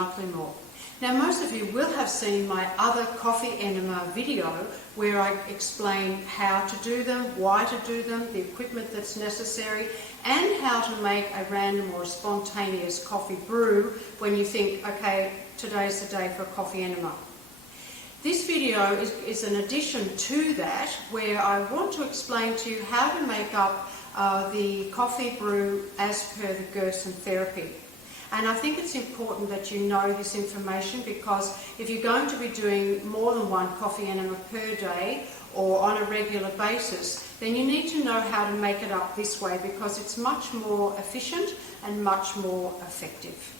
Uttleymoore. Now most of you will have seen my other coffee enema video where I explain how to do them, why to do them, the equipment that's necessary, and how to make a random or a spontaneous coffee brew when you think, okay, today's the day for a coffee enema. This video is an addition to that, where I want to explain to you how to make up the coffee brew as per the Gerson therapy. And I think it's important that you know this information, because if you're going to be doing more than one coffee enema per day or on a regular basis, then you need to know how to make it up this way, because it's much more efficient and much more effective.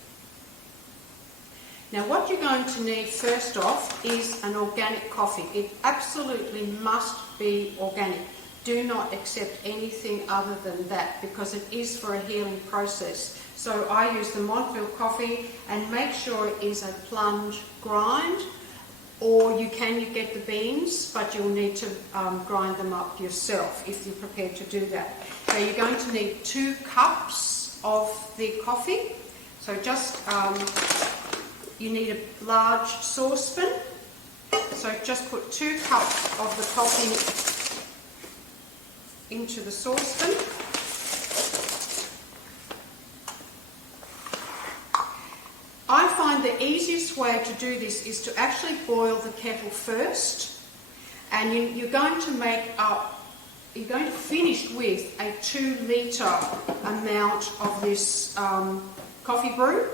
Now what you're going to need first off is an organic coffee. It absolutely must be organic. Do not accept anything other than that, because it is for a healing process. So I use the Montville coffee, and make sure it is a plunge grind, or you can get the beans, but you'll need to grind them up yourself if you're prepared to do that. So you're going to need 2 cups of the coffee. So just you need a large saucepan. So just put 2 cups of the coffee into the saucepan. I find the easiest way to do this is to actually boil the kettle first, and you're going to finish with a 2 litre amount of this coffee brew,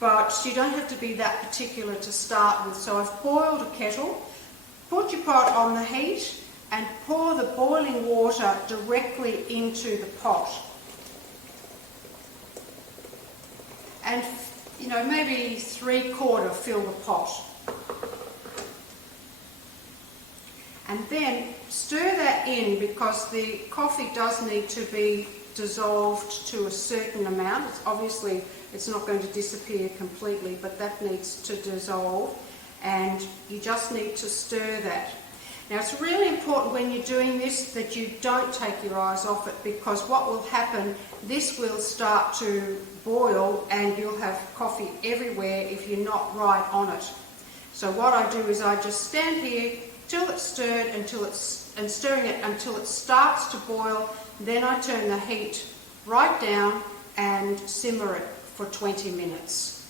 but you don't have to be that particular to start with. So I've boiled a kettle, put your pot on the heat, and pour the boiling water directly into the pot. And maybe 3/4 fill the pot. And then stir that in, because the coffee does need to be dissolved to a certain amount. Obviously it's not going to disappear completely, but that needs to dissolve, and you just need to stir that. Now it's really important when you're doing this that you don't take your eyes off it, because what will happen, this will start to boil and you'll have coffee everywhere if you're not right on it. So what I do is I just stand here till it's stirred, and stirring it until it starts to boil. Then I turn the heat right down and simmer it for 20 minutes.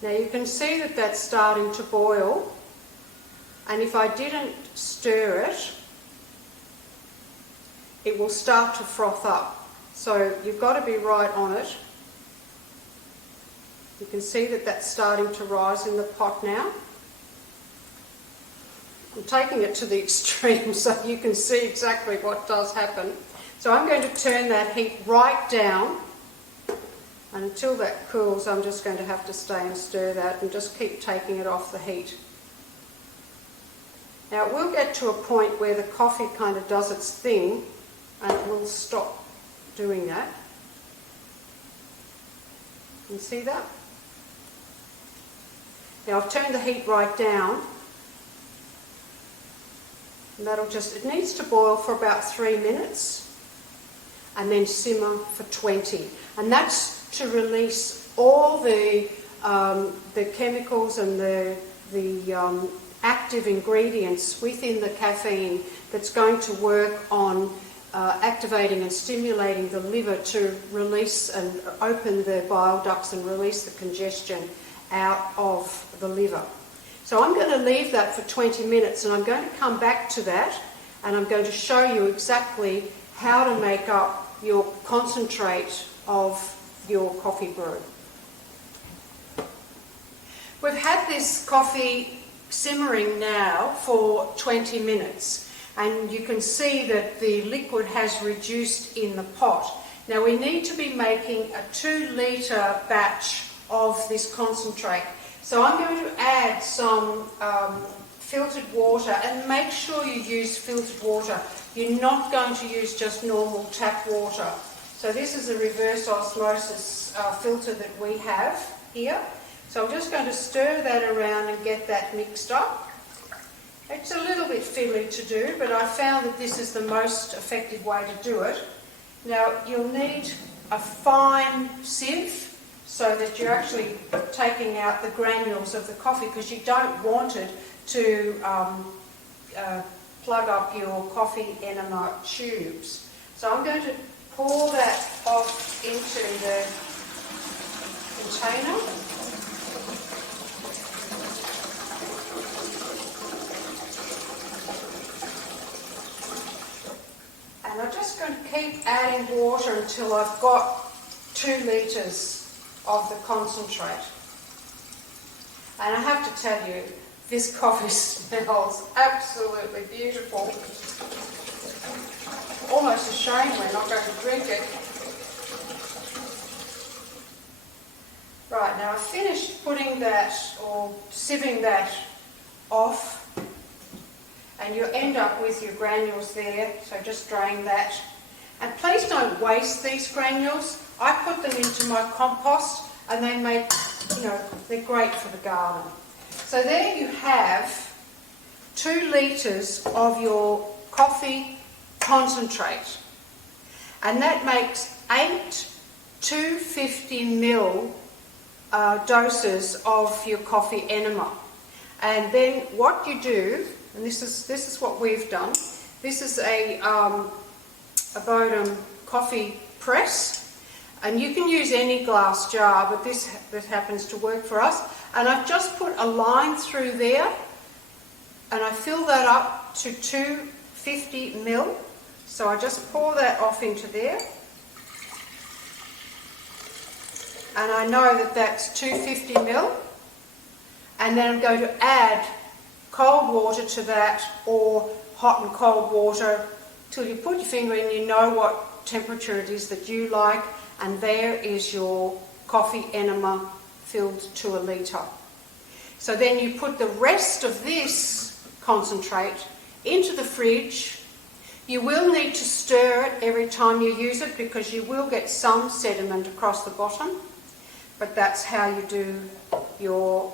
Now you can see that that's starting to boil. And if I didn't stir it, it will start to froth up. So you've got to be right on it. You can see that that's starting to rise in the pot now. I'm taking it to the extreme so you can see exactly what does happen. So I'm going to turn that heat right down, and until that cools I'm just going to have to stay and stir that and just keep taking it off the heat. Now it will get to a point where the coffee kind of does its thing, and it will stop doing that. Can you see that? Now I've turned the heat right down, and it needs to boil for about 3 minutes and then simmer for 20. And that's to release all the chemicals and the active ingredients within the caffeine that's going to work on activating and stimulating the liver to release and open the bile ducts and release the congestion out of the liver. So I'm going to leave that for 20 minutes, and I'm going to come back to that, and I'm going to show you exactly how to make up your concentrate of your coffee brew. We've had this coffee simmering now for 20 minutes, and you can see that the liquid has reduced in the pot. Now we need to be making a 2 litre batch of this concentrate. So I'm going to add some filtered water, and make sure you use filtered water. You're not going to use just normal tap water. So this is a reverse osmosis filter that we have here. So I'm just going to stir that around and get that mixed up. It's a little bit fiddly to do, but I found that this is the most effective way to do it. Now you'll need a fine sieve so that you're actually taking out the granules of the coffee, because you don't want it to plug up your coffee enema tubes. So I'm going to pour that off into the container. And I'm just going to keep adding water until I've got 2 litres of the concentrate. And I have to tell you, this coffee smells absolutely beautiful. Almost a shame we're not going to drink it. Right, now I've finished putting that, or sieving that off, and you end up with your granules there, so just drain that. And please don't waste these granules. I put them into my compost and they make, they're great for the garden. So there you have 2 litres of your coffee concentrate. And that makes 8 250ml doses of your coffee enema. And then what you do, and this is what we've done. This is a Bodum coffee press, and you can use any glass jar, but this happens to work for us. And I've just put a line through there, and I fill that up to 250ml. So I just pour that off into there, and I know that that's 250ml. And then I'm going to add cold water to that, or hot and cold water, till you put your finger in, you know what temperature it is that you like, and there is your coffee enema filled to 1 litre. So then you put the rest of this concentrate into the fridge. You will need to stir it every time you use it, because you will get some sediment across the bottom, but that's how you do your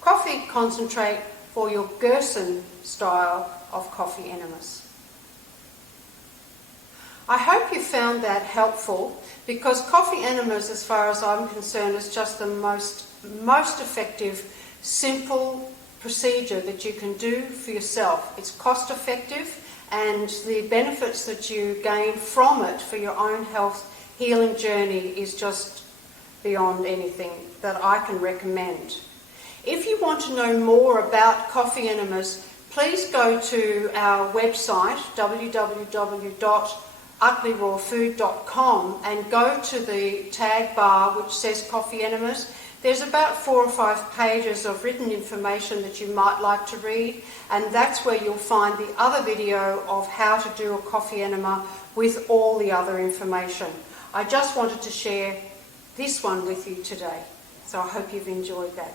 coffee concentrate for your Gerson style of coffee enemas. I hope you found that helpful, because coffee enemas, as far as I'm concerned, is just the most effective, simple procedure that you can do for yourself. It's cost effective, and the benefits that you gain from it for your own health healing journey is just beyond anything that I can recommend. If you want to know more about coffee enemas, please go to our website, www.uttleymorefood.com, and go to the tag bar which says coffee enemas. There's about 4 or 5 pages of written information that you might like to read, and that's where you'll find the other video of how to do a coffee enema with all the other information. I just wanted to share this one with you today, so I hope you've enjoyed that.